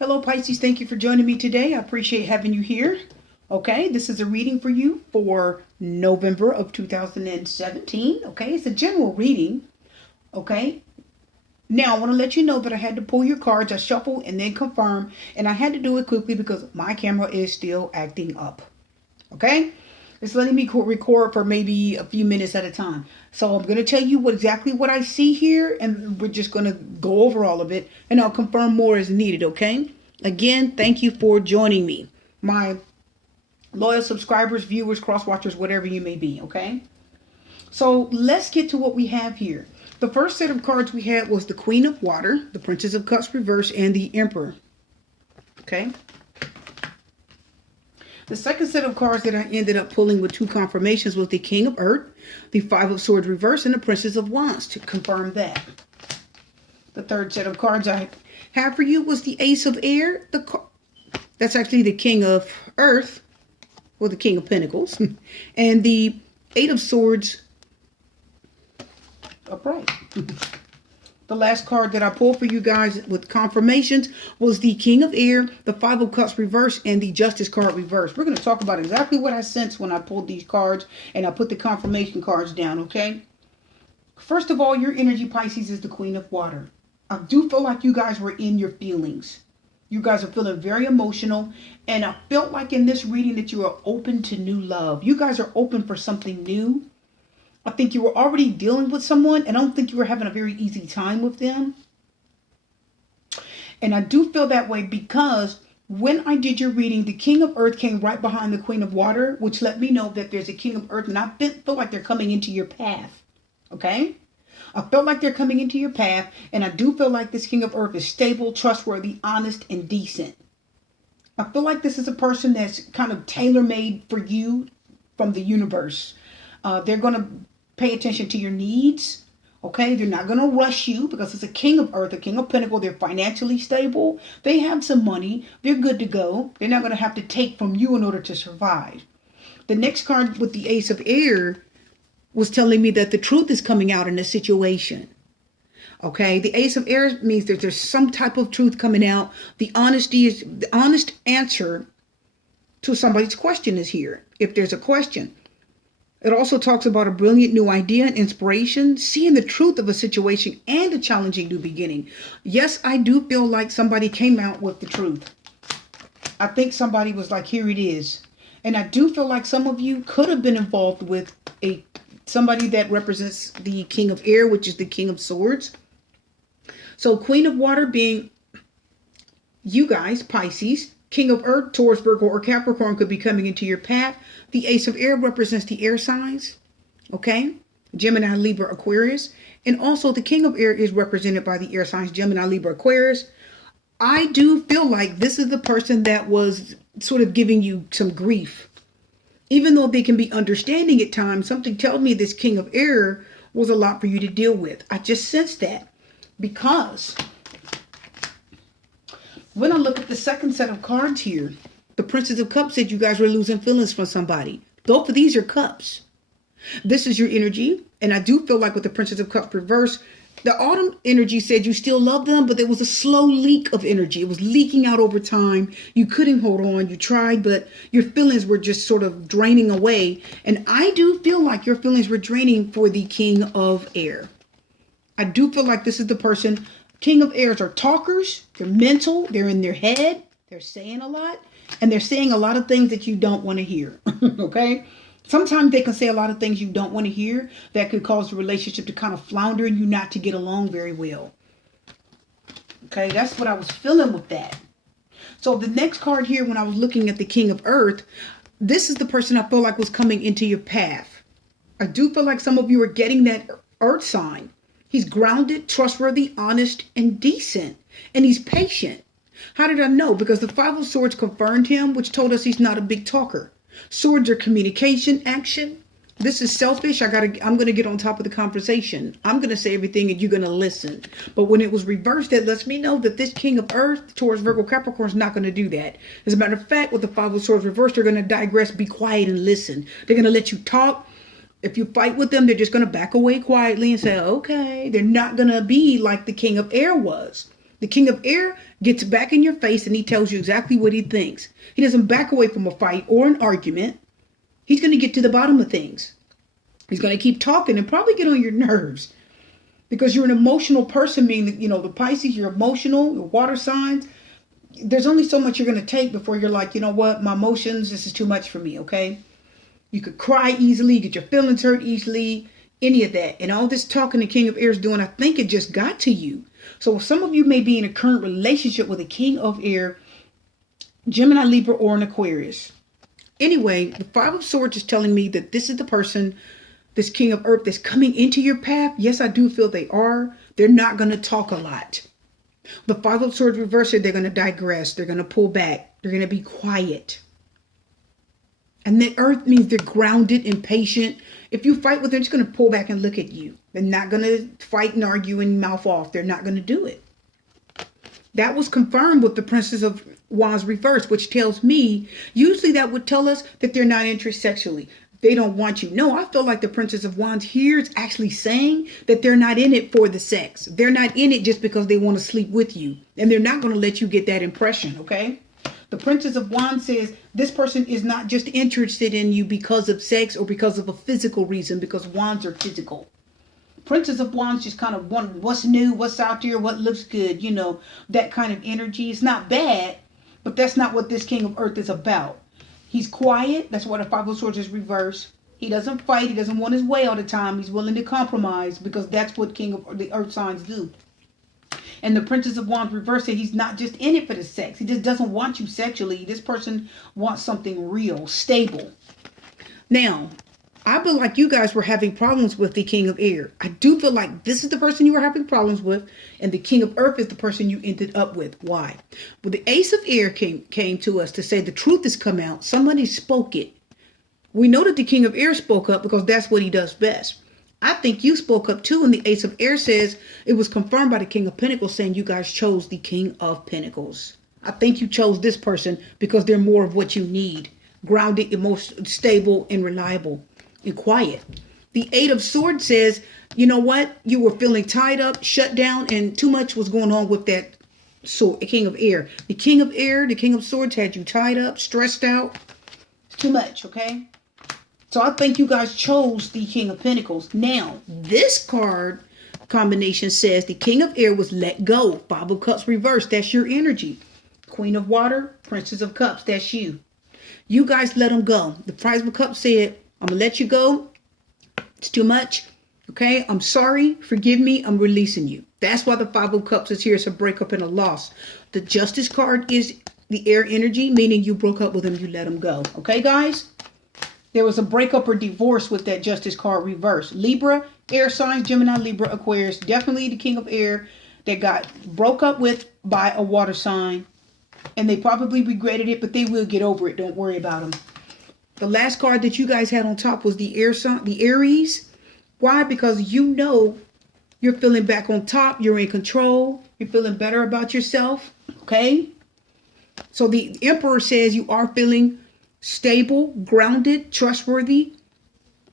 Hello, Pisces. Thank you for joining me today. I appreciate having you here. Okay, this is a reading for you for November of 2017. Okay, it's a general reading. Okay, now I want to let you know that I had to pull your cards. I shuffle and then confirm, and I had to do it quickly because my camera is still acting up. Okay, it's letting me record for maybe a few minutes at a time. So I'm going to tell you exactly what I see here, and we're just going to go over all of it, and I'll confirm more as needed. Okay. Again, thank you for joining me, my loyal subscribers, viewers, cross watchers, whatever you may be. Okay. So let's get to what we have here. The first set of cards we had was the Queen of Water, the Princess of Cups reverse, and the Emperor. Okay. The second set of cards that I ended up pulling with two confirmations was the King of Earth, the Five of Swords reverse, and the Princess of Wands to confirm that. The third set of cards I have for you was the Ace of Air. That's actually the King of Earth, or the King of Pentacles, and the Eight of Swords upright. The last card that I pulled for you guys with confirmations was the King of Air, the Five of Cups reverse, and the Justice card reverse. We're going to talk about exactly what I sensed when I pulled these cards, and I put the confirmation cards down, okay? First of all, your energy, Pisces, is the Queen of Water. I do feel like you guys were in your feelings. You guys are feeling very emotional, and I felt like in this reading that you are open to new love. You guys are open for something new. I think you were already dealing with someone, and I don't think you were having a very easy time with them. And I do feel that way because when I did your reading, the King of Earth came right behind the Queen of Water, which let me know that there's a King of Earth, and I feel like they're coming into your path. Okay? I felt like they're coming into your path, and I do feel like this King of Earth is stable, trustworthy, honest, and decent. I feel like this is a person that's kind of tailor-made for you from the universe. They're going to pay attention to your needs. Okay, they're not going to rush you because it's a King of Earth, a King of Pentacles. They're financially stable. They have some money. They're good to go. They're not going to have to take from you in order to survive. The next card with the Ace of Air was telling me that the truth is coming out in this situation. Okay, the Ace of Air means that there's some type of truth coming out. The honest answer to somebody's question is here, if there's a question. It also talks about a brilliant new idea and inspiration, seeing the truth of a situation, and a challenging new beginning. Yes, I do feel like somebody came out with the truth. I think somebody was like, here it is. And I do feel like some of you could have been involved with somebody that represents the King of Air, which is the King of Swords. So Queen of Water being you guys, Pisces. King of Earth, Taurus, Virgo, or Capricorn could be coming into your path. The Ace of Air represents the air signs. Okay? Gemini, Libra, Aquarius. And also the King of Air is represented by the air signs Gemini, Libra, Aquarius. I do feel like this is the person that was sort of giving you some grief. Even though they can be understanding at times, something tells me this King of Air was a lot for you to deal with. I just sensed that because when I look at the second set of cards here, the Princess of Cups said you guys were losing feelings for somebody. Both of these are cups. This is your energy. And I do feel like with the Princess of Cups reverse, the autumn energy said you still love them, but there was a slow leak of energy. It was leaking out over time. You couldn't hold on. You tried, but your feelings were just sort of draining away. And I do feel like your feelings were draining for the King of Air. I do feel like this is the person. King of Airs are talkers. They're mental. They're in their head. They're saying a lot. And they're saying a lot of things that you don't want to hear. Okay? Sometimes they can say a lot of things you don't want to hear that could cause the relationship to kind of flounder and you not to get along very well. Okay? That's what I was feeling with that. So the next card here, when I was looking at the King of Earth, this is the person I feel like was coming into your path. I do feel like some of you are getting that Earth sign. He's grounded, trustworthy, honest, and decent. And he's patient. How did I know? Because the Five of Swords confirmed him, which told us he's not a big talker. Swords are communication, action. This is selfish. I'm going to get on top of the conversation. I'm going to say everything and you're going to listen. But when it was reversed, that lets me know that this King of Earth, Taurus, Virgo, Capricorn is not going to do that. As a matter of fact, with the Five of Swords reversed, they're going to digress, be quiet, and listen. They're going to let you talk. If you fight with them, they're just going to back away quietly and say, okay. They're not going to be like the King of Air was. The King of Air gets back in your face and he tells you exactly what he thinks. He doesn't back away from a fight or an argument. He's going to get to the bottom of things. He's going to keep talking and probably get on your nerves because you're an emotional person, meaning that, the Pisces, you're emotional, your water signs. There's only so much you're going to take before you're like, you know what, my emotions, this is too much for me, okay? You could cry easily, get your feelings hurt easily, any of that. And all this talking the King of Air is doing, I think it just got to you. So some of you may be in a current relationship with a King of Air, Gemini, Libra, or an Aquarius. Anyway, the Five of Swords is telling me that this is the person, this King of Earth, that's coming into your path. Yes, I do feel they are. They're not going to talk a lot. The Five of Swords reverse, they're going to digress. They're going to pull back. They're going to be quiet. And the Earth means they're grounded and patient. If you fight with them, they're just going to pull back and look at you. They're not going to fight and argue and mouth off. They're not going to do it. That was confirmed with the Princess of Wands reverse, which tells me, usually that would tell us that they're not interested sexually. They don't want you. No, I feel like the Princess of Wands here is actually saying that they're not in it for the sex. They're not in it just because they want to sleep with you. And they're not going to let you get that impression, okay? The Princess of Wands says this person is not just interested in you because of sex or because of a physical reason, because wands are physical. Princess of Wands just kind of want what's new, what's out there, what looks good, that kind of energy. It's not bad, but that's not what this King of Earth is about. He's quiet. That's why the Five of Swords is reversed. He doesn't fight. He doesn't want his way all the time. He's willing to compromise because that's what King of the Earth signs do. And the Princess of Wands reverse said he's not just in it for the sex. He just doesn't want you sexually. This person wants something real, stable. Now, I feel like you guys were having problems with the King of Air. I do feel like this is the person you were having problems with, and the King of Earth is the person you ended up with. Why? Well, the Ace of Air came to us to say the truth has come out. Somebody spoke it. We know that the King of Air spoke up because that's what he does best. I think you spoke up too, and the Ace of Air says it was confirmed by the King of Pentacles saying you guys chose the King of Pentacles. I think you chose this person because they're more of what you need. Grounded, emotional, stable, and reliable, and quiet. The Eight of Swords says, you know what? You were feeling tied up, shut down, and too much was going on with that King of Air. The King of Air, the King of Swords had you tied up, stressed out. It's too much, okay? So I think you guys chose the King of Pentacles. Now, this card combination says the King of Air was let go. Five of Cups reversed. That's your energy. Queen of Water, Princess of Cups. That's you. You guys let them go. The Five of Cups said, I'm going to let you go. It's too much. Okay? I'm sorry. Forgive me. I'm releasing you. That's why the Five of Cups is here. It's a breakup and a loss. The Justice card is the air energy, meaning you broke up with him. You let him go. Okay, guys? There was a breakup or divorce with that Justice card reversed. Libra, air signs, Gemini, Libra, Aquarius. Definitely the King of Air that got broke up with by a water sign. And they probably regretted it, but they will get over it. Don't worry about them. The last card that you guys had on top was the air sign, the Aries. Why? Because you're feeling back on top. You're in control. You're feeling better about yourself. Okay? So the Emperor says you are feeling stable, grounded, trustworthy,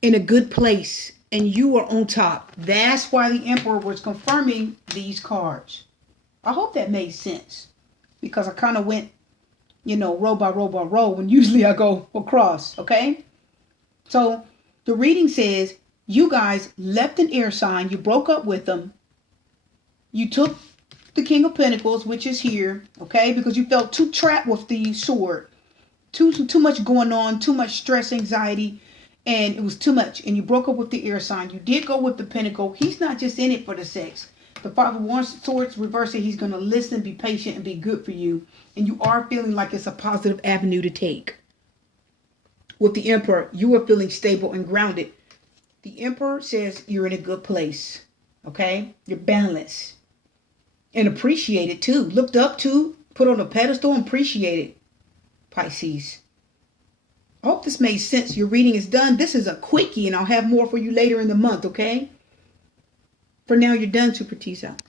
in a good place, and you are on top. That's why the Emperor was confirming these cards. I hope that made sense, because I kind of went, row by row by row, when usually I go across, okay? So the reading says you guys left an air sign, you broke up with them, you took the King of Pentacles, which is here, okay, because you felt too trapped with the sword. Too much going on, too much stress, anxiety, and it was too much. And you broke up with the air sign. You did go with the Pentacle. He's not just in it for the sex. The Five of Swords reverse it. He's going to listen, be patient, and be good for you. And you are feeling like it's a positive avenue to take. With the Emperor, you are feeling stable and grounded. The Emperor says you're in a good place. Okay? You're balanced. And appreciated too. Looked up to, put on a pedestal, and appreciated. Pisces. I hope this made sense. Your reading is done. This is a quickie, and I'll have more for you later in the month, okay? For now, you're done. Super T's out.